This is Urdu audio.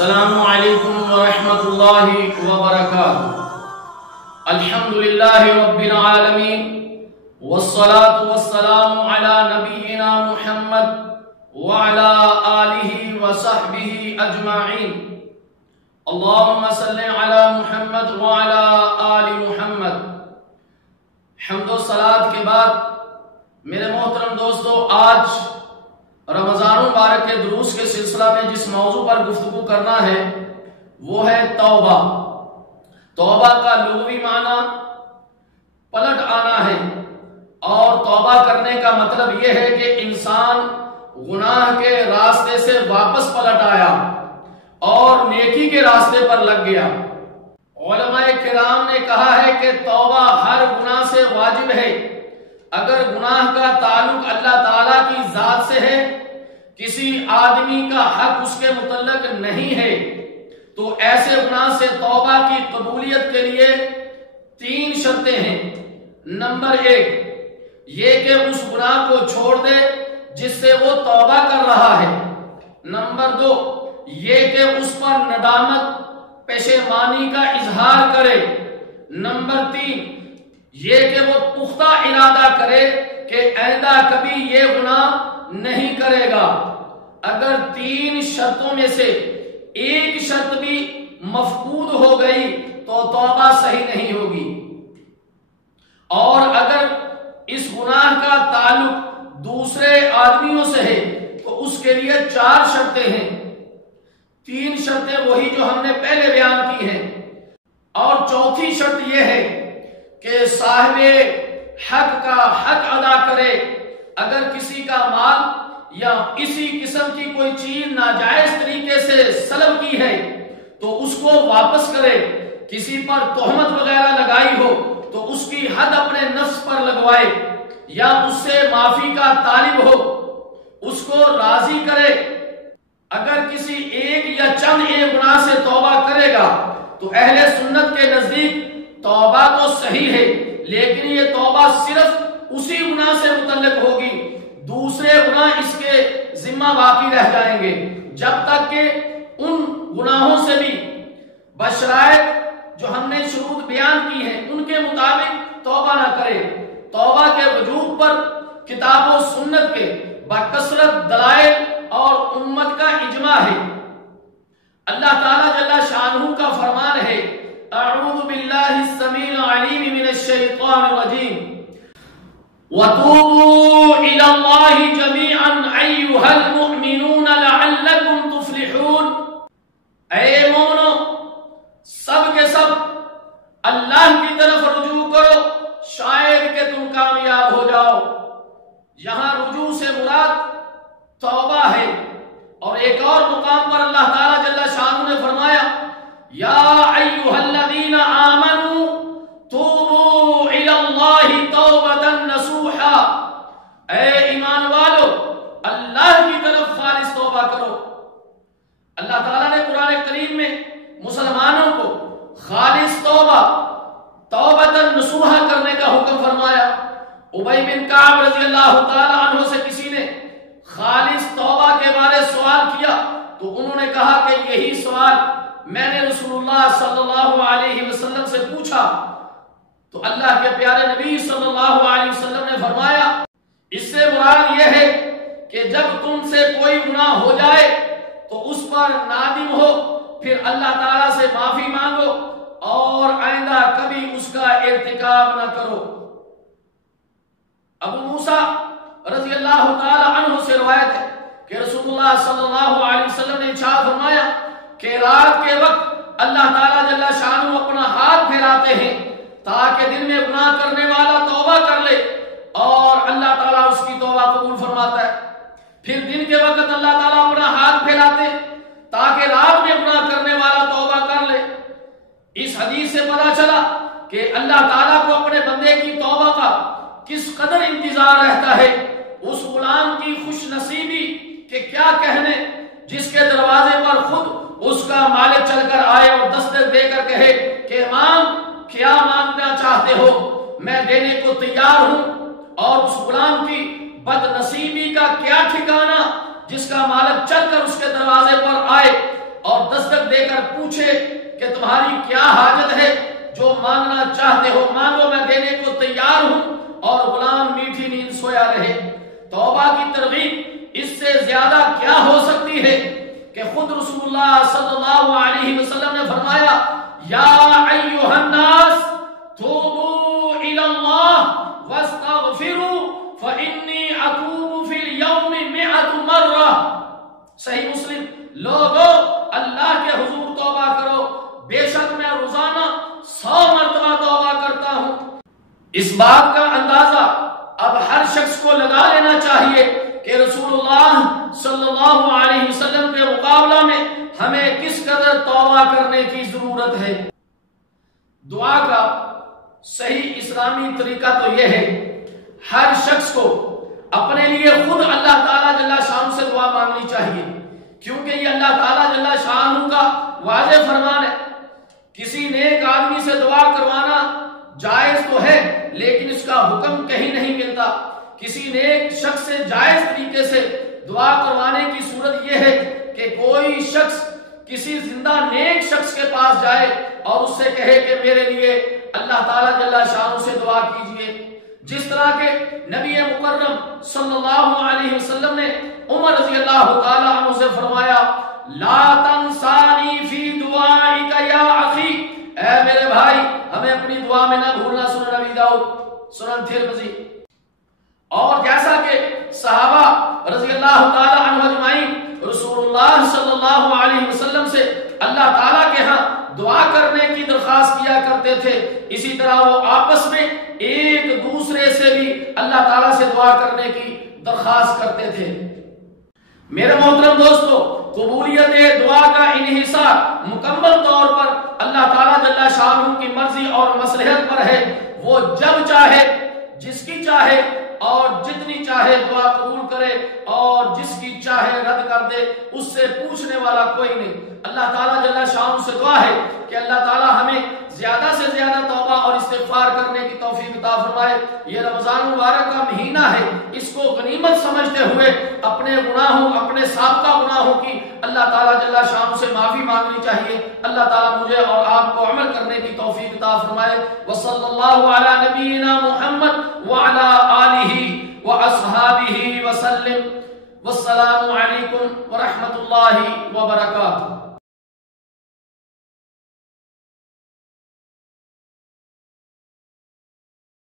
السلام علیکم ورحمۃ اللہ وبرکاتہ۔ الحمدللہ رب العالمین والصلاة والسلام علی نبینا محمد وعلی آلہ وصحبہ اجمعین۔ اللہم صلی علی محمد وعلی آل محمد۔ حمد و صلاۃ کے بعد میرے محترم دوستو، آج رمضان المبارک کے دروس کے سلسلہ میں جس موضوع پر گفتگو کرنا ہے وہ ہے توبہ۔ توبہ کا لغوی معنی پلٹ آنا ہے، اور توبہ کرنے کا مطلب یہ ہے کہ انسان گناہ کے راستے سے واپس پلٹ آیا اور نیکی کے راستے پر لگ گیا۔ علماء کرام نے کہا ہے کہ توبہ ہر گناہ سے واجب ہے۔ اگر گناہ کا تعلق اللہ تعالیٰ کی ذات سے ہے، کسی آدمی کا حق اس کے متعلق نہیں ہے، تو ایسے گناہ سے توبہ کی قبولیت کے لیے 3 شرطیں ہیں۔ نمبر 1، یہ کہ اس گناہ کو چھوڑ دے جس سے وہ توبہ کر رہا ہے۔ نمبر 2، یہ کہ اس پر ندامت پشیمانی کا اظہار کرے۔ نمبر 3، یہ کہ وہ پختہ ارادہ کرے کہ آئندہ کبھی یہ گناہ نہیں کرے گا۔ اگر 3 شرطوں میں سے ایک شرط بھی مفقود ہو گئی تو توبہ صحیح نہیں ہوگی۔ اور اگر اس گناہ کا تعلق دوسرے آدمیوں سے ہے تو اس کے لیے 4 شرطیں ہیں۔ 3 شرطیں وہی جو ہم نے پہلے بیان کی ہیں، اور چوتھی شرط یہ ہے کہ صاحب حق کا حق ادا کرے۔ اگر کسی کا مال یا کسی قسم کی کوئی چیز ناجائز طریقے سے سلب کی ہے تو اس کو واپس کرے۔ کسی پر تہمت وغیرہ لگائی ہو تو اس کی حد اپنے نفس پر لگوائے، یا اس سے معافی کا طالب ہو، اس کو راضی کرے۔ اگر کسی ایک یا چند ایک گناہ سے توبہ کرے گا تو اہل سنت کے نزدیک توبہ تو صحیح ہے، لیکن یہ توبہ صرف اسی گناہ سے متعلق ہوگی، دوسرے گناہ اس کے ذمہ باقی رہ جائیں گے، جب تک کہ ان گناہوں سے بھی بشرائط جو ہم نے شروط بیان کی ہیں ان کے مطابق توبہ نہ کرے۔ توبہ کے وجوب پر کتاب و سنت کے بکثرت دلائل اور امت کا اجماع ہے۔ اللہ تعالیٰ جل شانہ کا فرمان ہے، اعوذ باللہ السمیع العلیم من الشیطان الرجیم، وَتُوبُوا إِلَى اللَّهِ جَمِيعًا أَيُّهَا الْمُؤْمِنُونَ لَعَلَّكُمْ تُفْلِحُونَ۔ اے مومنو، سب کے سب اللہ کی طرف رجوع کرو، شاید کہ تم کامیاب ہو جاؤ۔ یہاں رجوع سے مراد توبہ ہے، اور ایک اور مقام پر اللہ تعالیٰ جل شانہ نے فرمایا، یا ایھا الذین آمنوا توبوا الی اللہ توبۃ نصوحا۔ اے ایمان والو، اللہ کی طرف خالص توبہ کرو۔ اللہ تعالیٰ نے قرآن کریم میں مسلمانوں کو خالص توبۃ نصوحا کرنے کا حکم فرمایا۔ ابی بن کعب رضی اللہ تعالی عنہ سے کسی نے خالص توبہ کے بارے سوال کیا تو انہوں نے کہا کہ یہی سوال میں نے رسول اللہ صلی اللہ علیہ وسلم سے پوچھا، تو اللہ کے پیارے نبی صلی اللہ علیہ وسلم نے فرمایا، اس سے مراد یہ ہے کہ جب تم سے کوئی گناہ ہو جائے تو اس پر نادم ہو، پھر اللہ تعالیٰ سے معافی مانگو اور آئندہ کبھی اس کا ارتکاب نہ کرو۔ ابو موسیٰ رضی اللہ تعالی عنہ سے روایت ہے کہ رسول اللہ صلی اللہ علیہ وسلم نے ارشاد فرمایا کہ رات کے وقت اللہ تعالیٰ جل شانہ اپنا ہاتھ پھیلاتے ہیں تاکہ دن میں گناہ کرنے والا توبہ کر لے، اور اللہ تعالیٰ اس کی توبہ قبول فرماتا ہے۔ پھر دن کے وقت اللہ تعالیٰ اپنا ہاتھ پھیلاتے تاکہ رات میں گناہ کرنے والا توبہ کر لے۔ اس حدیث سے پتہ چلا کہ اللہ تعالیٰ کو اپنے بندے کی توبہ کا کس قدر انتظار رہتا ہے۔ اس غلام کی خوش نصیبی کہ کیا کہنے، جس کے دروازے پر خود اس کا مالک چل کر آئے اور دستک دے کر کہے کہ مانگ، کیا مانگنا چاہتے ہو، میں دینے کو تیار ہوں۔ اور اس غلام کی بد نصیبی کا کیا ٹھکانہ، جس کا مالک چل کر اس کے دروازے پر آئے اور دستک دے کر پوچھے کہ تمہاری کیا حاجت ہے، جو مانگنا چاہتے ہو مانگو، میں دینے کو تیار ہوں، اور غلام میٹھی نیند سویا رہے۔ توبہ کی ترغیب اس سے زیادہ کیا ہو سکتی ہے کہ خود رسول اللہ صلی اللہ علیہ وسلم نے فرمایا، یا ایھا الناس توبوا الی اللہ واستغفروا فانی اتوب فی اليوم 100 مرہ۔ صحیح مسلم، لوگو اللہ کے حضور توبہ کرو، بے شک میں روزانہ 100 مرتبہ توبہ کرتا ہوں۔ اس بات کا اندازہ اب ہر شخص کو لگا لینا چاہیے کہ رسول اللہ صلی اللہ علیہ وسلم کے مقابلہ میں ہمیں کس قدر توبہ کرنے کی ضرورت ہے۔ دعا کا صحیح اسلامی طریقہ تو یہ ہے، ہر شخص کو اپنے لیے خود اللہ تعالیٰ جل شانہ سے دعا مانگنی چاہیے، کیونکہ یہ اللہ تعالیٰ جل شانہ کا واضح فرمان ہے۔ کسی نیک آدمی سے دعا کروانا جائز تو ہے، لیکن اس کا حکم کہیں نہیں ملتا۔ کسی نیک شخص سے جائز طریقے سے دعا کروانے کی صورت یہ ہے کہ کوئی شخص کسی زندہ نیک شخص کے پاس جائے اور اس سے کہے کہ میرے لیے اللہ تعالیٰ جل شانہ سے دعا کیجئے، جس طرح کے نبی مکرم صلی اللہ علیہ وسلم نے عمر رضی اللہ تعالیٰ عنہ سے فرمایا، لا تنسانی فی دعائک یا اخی، اے میرے بھائی ہمیں اپنی دعا میں نہ بھولنا۔ سنن نبی داؤد، سنن ترمذی۔ اور جیسا کہ صحابہ رضی اللہ تعالی عنہ اجمعین رسول اللہ صلی اللہ علیہ وسلم سے اللہ تعالیٰ کے ہاں دعا کرنے کی درخواست کیا کرتے تھے، اسی طرح وہ آپس میں ایک دوسرے سے بھی اللہ تعالیٰ سے دعا کرنے کی درخواست کرتے تھے۔ میرے محترم دوستو، قبولیت دعا کا انحصار مکمل طور پر اللہ تعالیٰ جل شانہ کی مرضی اور مصلحت پر ہے۔ وہ جب چاہے، جس کی چاہے اور جتنی چاہے دعا قبول کرے، اور جس کی چاہے رد کر دے، اس سے پوچھنے والا کوئی نہیں۔ اللہ تعالیٰ جل شانہ سے دعا ہے کہ اللہ تعالیٰ ہمیں زیادہ سے زیادہ توبہ اور استغفار کرنے کی توفیق عطا فرمائے۔ یہ رمضان مبارک کا مہینہ ہے، اس کو غنیمت سمجھتے ہوئے اپنے گناہوں، اپنے سابقہ گناہوں کی اللہ تعالیٰ جل شانہ سے معافی مانگنی چاہیے۔ اللہ تعالیٰ مجھے اور آپ کو عمل کرنے کی توفیق عطا فرمائے۔ وصلی اللہ علی نبینا محمد وعلی آلہ واصحابہ وسلم۔ والسلام علیکم ورحمۃ اللہ وبرکاتہ۔